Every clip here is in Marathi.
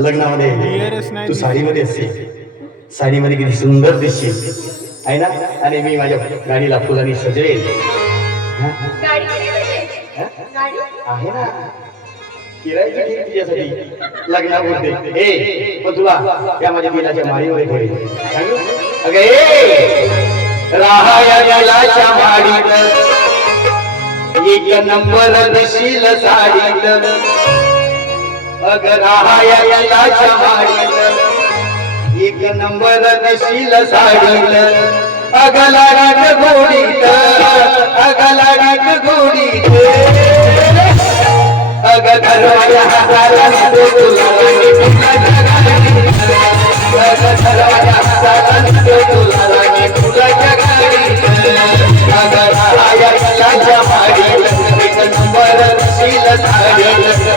लग्नामध्ये तू साडीमध्ये असते साडीमध्ये किती सुंदर दिसशील. आहे ना? आणि मी माझ्या गाडीला फुलांनी सजवेल आहे ना? लग्नापुरते. तुला एक नंबर अगरायाला शमाडील एक नंबर नशील साडील अगला राग गोडीत अगला राग गोडीत अग धरवाया हसाला तुला अग धरवाया एक नंबर शील साडील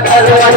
तुला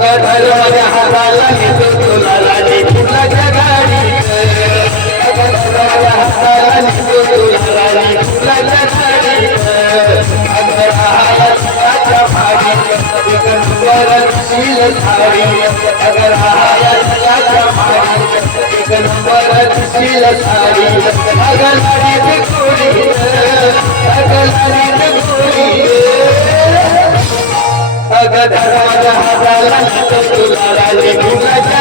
अगर हाताला नेतो तुला राणी फुलाच्या